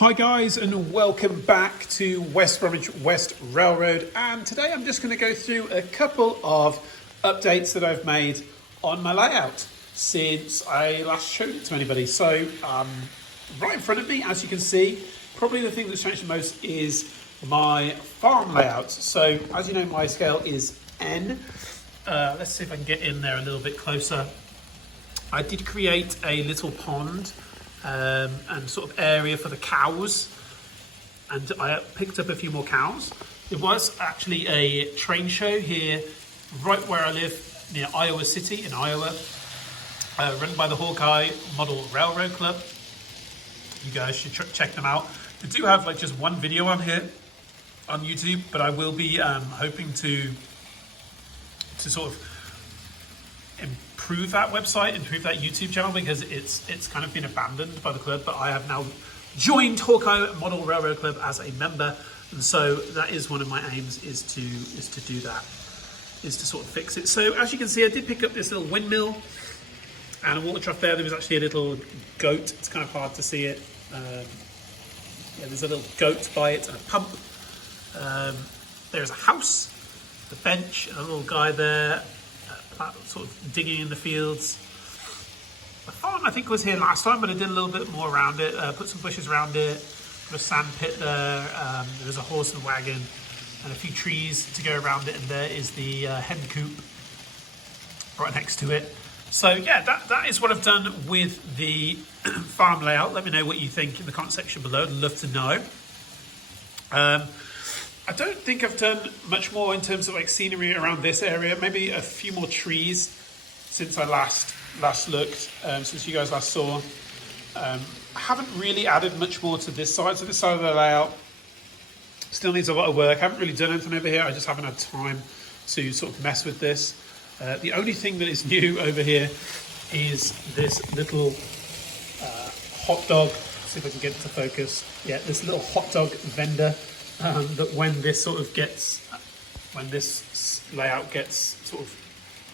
Hi guys, and welcome back to West Bromwich West Railroad, and today I'm just going to go through a couple of updates that I've made on my layout since I last showed it to anybody. So right in front of me, as you can see, probably the thing that's changed the most is my farm layout. So as you know, my scale is N. Let's see if I can get in there a little bit closer. I did create a little pond and sort of area for the cows, and I picked up a few more cows. There was actually a train show here right where I live near Iowa City in Iowa, run by the Hawkeye Model Railroad Club. You guys should check them out. They do have like just one video on here on YouTube, but I will be hoping to sort of improve that website, improve that YouTube channel, because it's kind of been abandoned by the club. But I have now joined Hawkeye Model Railroad Club as a member, and so that is one of my aims, is to do that, is to sort of fix it. So as you can see, I did pick up this little windmill and a water trough there. There was actually a little goat. It's kind of hard to see it. Yeah, there's a little goat by it and a pump. There's a house, the bench, and a little guy there, sort of digging in the fields. The farm I think was here last time, but I did a little bit more around it, put some bushes around it, put a sand pit there. There's a horse and wagon and a few trees to go around it, and there is the hen coop right next to it. So yeah, that is what I've done with the farm layout. Let me know what you think in the comment section below. I'd love to know. I don't think I've done much more in terms of like scenery around this area. Maybe a few more trees since I last looked, since you guys last saw. I haven't really added much more to this side. So this side of the layout still needs a lot of work. I haven't really done anything over here. I just haven't had time to sort of mess with this. The only thing that is new over here is this little hot dog. Let's see if I can get it to focus. Yeah, this little hot dog vendor. That when this layout gets sort of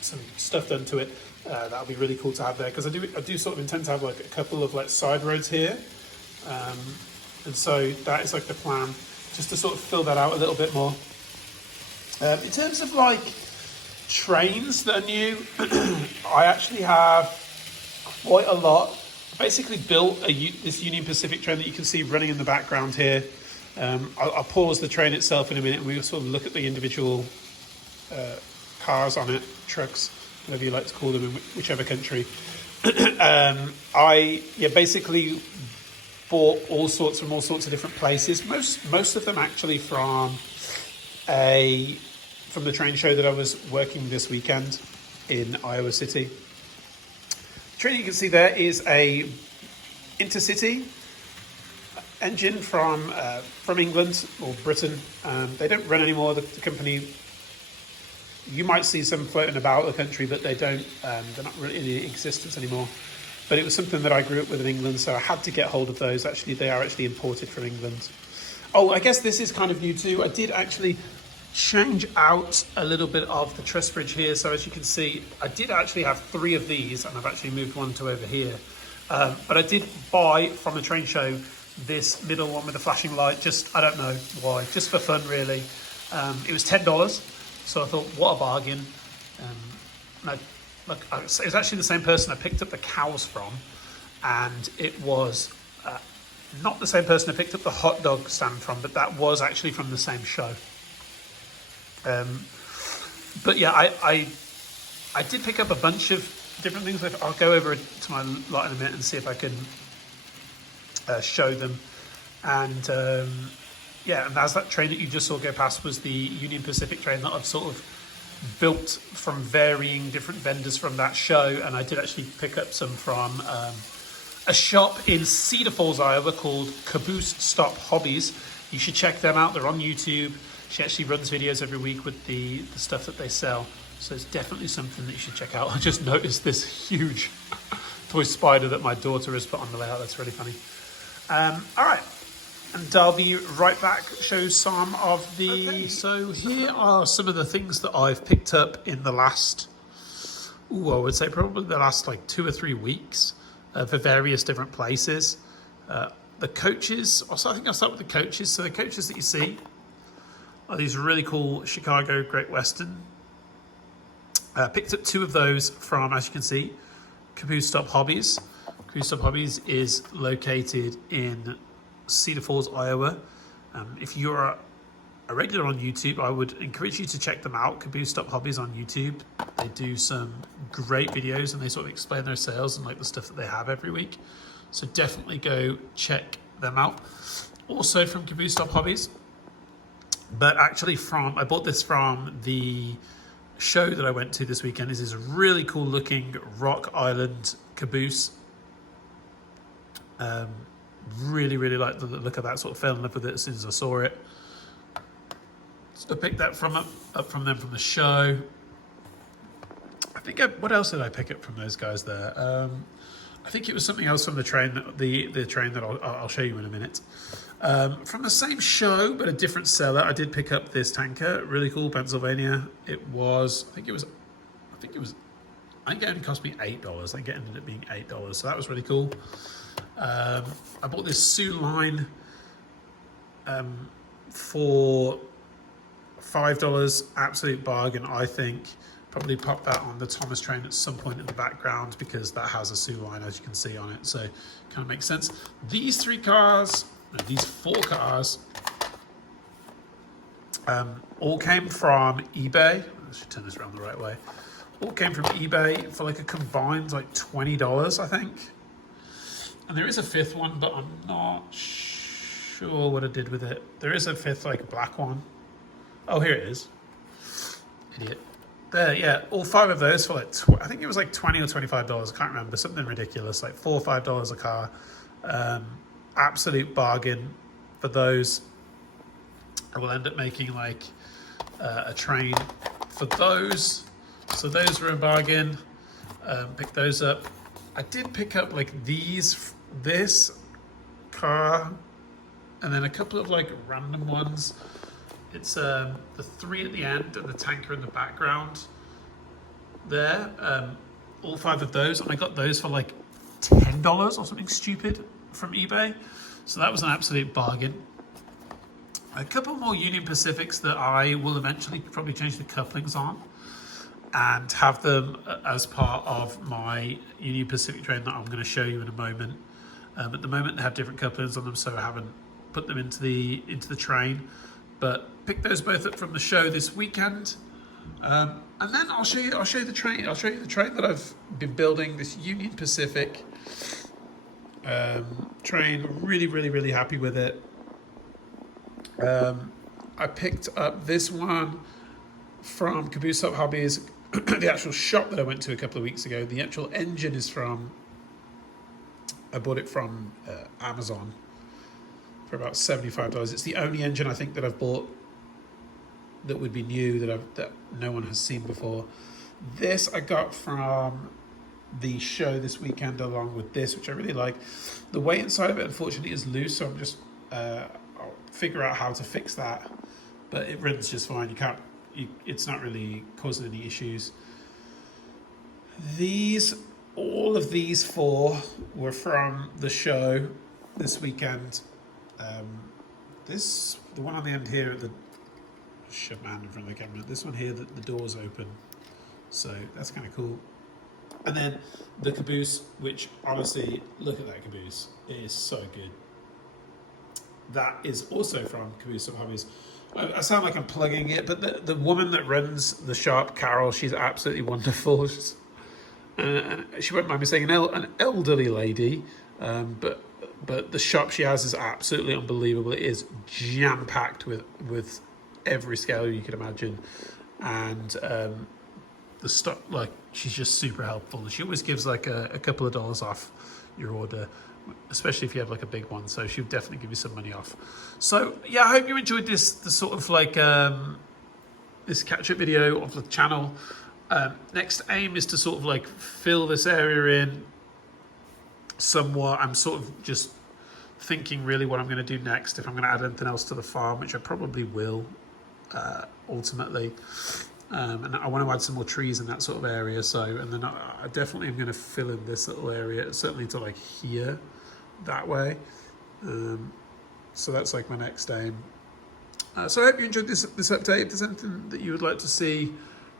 some stuff done to it, that'll be really cool to have there, because I do sort of intend to have like a couple of like side roads here, and so that is like the plan, just to sort of fill that out a little bit more. In terms of like trains that are new, I actually have quite a lot. I basically built this Union Pacific train that you can see running in the background here. I'll pause the train itself in a minute, and we'll sort of look at the individual cars on it, trucks, whatever you like to call them in whichever country. I basically bought all sorts from all sorts of different places. Most of them actually from the train show that I was working this weekend in Iowa City. The train you can see there is a intercity engine from England or Britain. They don't run anymore. The company, you might see some floating about the country, but they don't. They're not really in existence anymore. But it was something that I grew up with in England, so I had to get hold of those. Actually, they are actually imported from England. Oh, I guess this is kind of new too. I did actually change out a little bit of the truss bridge here. So as you can see, I did actually have 3 of these, and I've actually moved one to over here. But I did buy from the train show this middle one with the flashing light, just, I don't know why, just for fun really. It was $10, so I thought, what a bargain. Look, it was actually the same person I picked up the cows from, and it was not the same person I picked up the hot dog stand from, but that was actually from the same show. But yeah, I did pick up a bunch of different things. I'll go over to my lot in a minute and see if I can show them. And and as that train that you just saw go past was the Union Pacific train that I've sort of built from varying different vendors from that show. And I did actually pick up some from a shop in Cedar Falls, Iowa called Caboose Stop Hobbies. You should check them out. They're on YouTube. She actually runs videos every week with the stuff that they sell. So it's definitely something that you show check out. I just noticed this huge toy spider that my daughter has put on the layout. That's really funny. All right, and I'll be right back, show some of the... Okay. So here are some of the things that I've picked up in the last, I would say probably the last like 2 or 3 weeks for various different places. the coaches, also I think I'll start with the coaches. So the coaches that you see are these really cool Chicago Great Western. Picked up 2 of those from, as you can see, Caboose Stop Hobbies. Caboose Stop Hobbies is located in Cedar Falls, Iowa. If you're a regular on YouTube, I would encourage you to check them out. Caboose Stop Hobbies on YouTube. They do some great videos and they sort of explain their sales and like the stuff that they have every week. So definitely go check them out. Also from Caboose Stop Hobbies, but actually I bought this from the show that I went to this weekend. Is this really cool looking Rock Island caboose. Really like the look of that, sort of fell in love with it as soon as I saw it. So I picked that up from them from the show. I think what else did I pick up from those guys there? I think it was something else from the train, the train that I'll show you in a minute. From the same show, but a different seller, I did pick up this tanker. Really cool, Pennsylvania. I think it only cost me $8. I think it ended up being $8, so that was really cool. I bought this Sioux line for $5, absolute bargain, I think. Probably pop that on the Thomas train at some point in the background because that has a Sioux line, as you can see on it, so kind of makes sense. These 4 cars, all came from eBay. I should turn this around the right way. All came from eBay for like a combined like $20, I think. And there is a 5th one, but I'm not sure what I did with it. There is a 5th like black one. Oh, here it is. Idiot. There, yeah, all 5 of those for like, I think it was like $20 or $25. I can't remember, something ridiculous, like $4 or $5 a car. Absolute bargain for those. I will end up making like a train for those. So those were a bargain. Pick those up. I did pick up like this car, and then a couple of like random ones. It's the 3 at the end and the tanker in the background there. All 5 of those, and I got those for like $10 or something stupid from eBay. So that was an absolute bargain. A couple more Union Pacifics that I will eventually probably change the couplings on and have them as part of my Union Pacific train that I'm going to show you in a moment. At the moment they have different couplings on them, so I haven't put them into the train. But picked those both up from the show this weekend, and then I'll show you the train. I'll show you the train that I've been building. This Union Pacific train. Really happy with it. I picked up this one from Caboose Stop Hobbies, the actual shop that I went to a couple of weeks ago. The actual engine is I bought it from Amazon for about $75. It's the only engine I think that I've bought that would be new, that no one has seen before. This I got from the show this weekend along with this, which I really like. The weight inside of it unfortunately is loose, so I'm just I'll figure out how to fix that, but it runs just fine. It's not really causing any issues. All of these 4 were from the show this weekend. The one on the end here, shove my hand in front of the camera. This one here, the door's open, so that's kind of cool. And then the caboose, which honestly, look at that caboose. It is so good. That is also from Caboose Stop Hobbies. I sound like I'm plugging it, but the woman that runs the shop, Carol, she's absolutely wonderful. She won't mind me saying an elderly lady, but the shop she has is absolutely unbelievable. It is jam-packed with every scale you could imagine, and the stock, like, she's just super helpful. She always gives like a couple of dollars off your order, especially if you have like a big one, so she'll definitely give you some money off. So yeah, I hope you enjoyed the sort of like this catch-up video of the channel. Next aim is to sort of like fill this area in somewhat. I'm sort of just thinking really what I'm going to do next, if I'm going to add anything else to the farm, which I probably will ultimately. And I want to add some more trees in that sort of area, so, and then I definitely am going to fill in this little area, certainly to like here, that way. So that's like my next aim. So I hope you enjoyed this update. If there's anything that you would like to see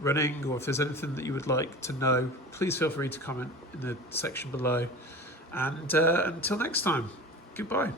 running, or if there's anything that you would like to know, please feel free to comment in the section below. And until next time, goodbye.